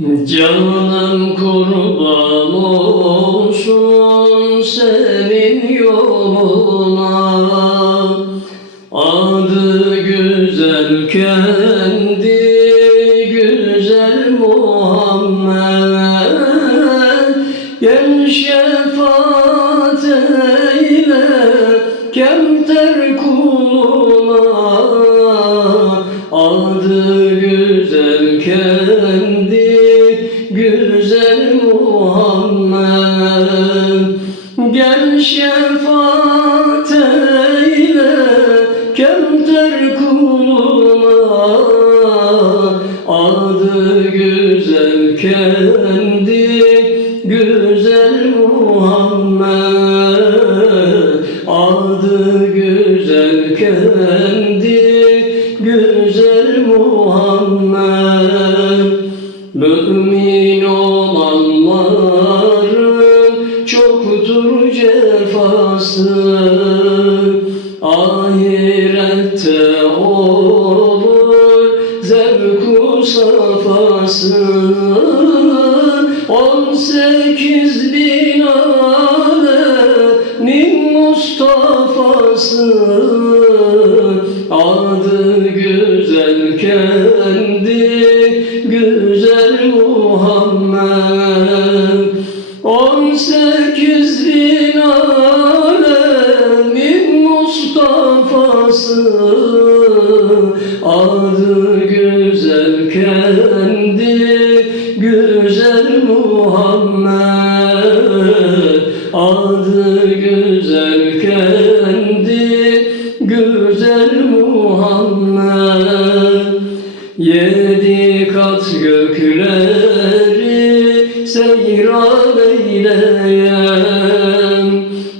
Canım kurban olsun senin yoluna. Adı güzel kendi güzel Muhammed. Gel şefaat eyle kemter kuluna. Adı güzel şefaat eyle kemter kuluna Adı güzel kendi güzel Muhammed Adı güzel kendi Ahirette olur. Zevku On sekiz bin alemin Mustafa'sı Adı güzel kendi Adı güzel kendi güzel Muhammed. Adı güzel kendi güzel Muhammed. Yedi kat gökleri seyran eyleyen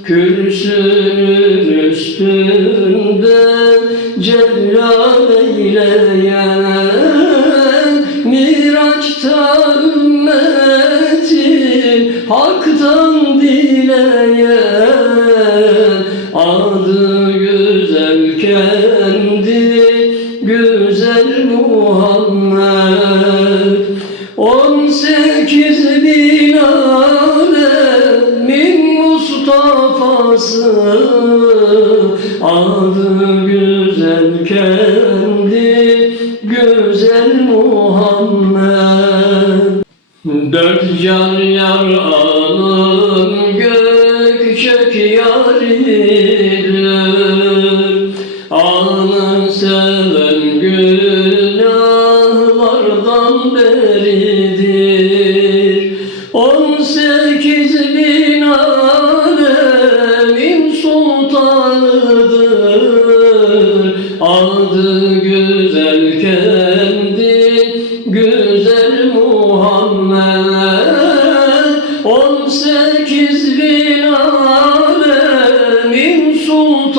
Kürsünün üstünde celal eyleyen Miraçta ümmetin haktan dileyen Adı güzel kendi güzel Muhammed On sekiz bin alemin Mustafa'sı Adı kendi güzel Muhammed. Dört can yar alın gökçek yaridir Adı güzel kendi güzel Muhammed. On sekiz bin alemin sultanıdır.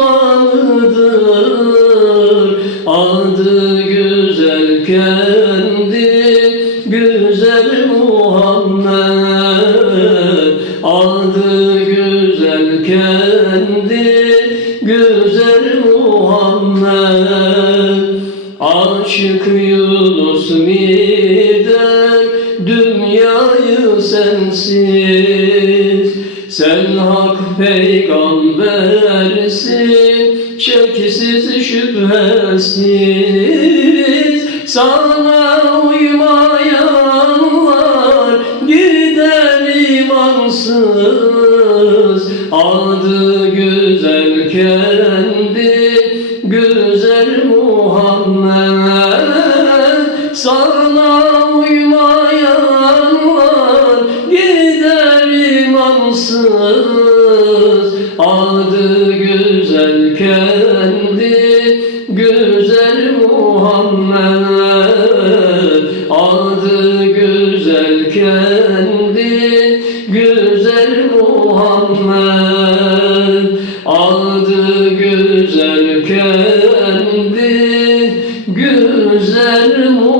Adı güzel kendi güzel Muhammed. Adı güzel kendi güzel Muhammed Aşık Yunus miden dünyayı sensiz. Sen hak peygambersin şeksiz şüphesiz. Sana uymayanlar gider imansız. Adı güzel kendi sana uymayan var gider imansız. Adı güzel kendi güzel Muhammed. Adı güzel kendi güzel Muhammed. Adı güzel kendi güzel Muhammed.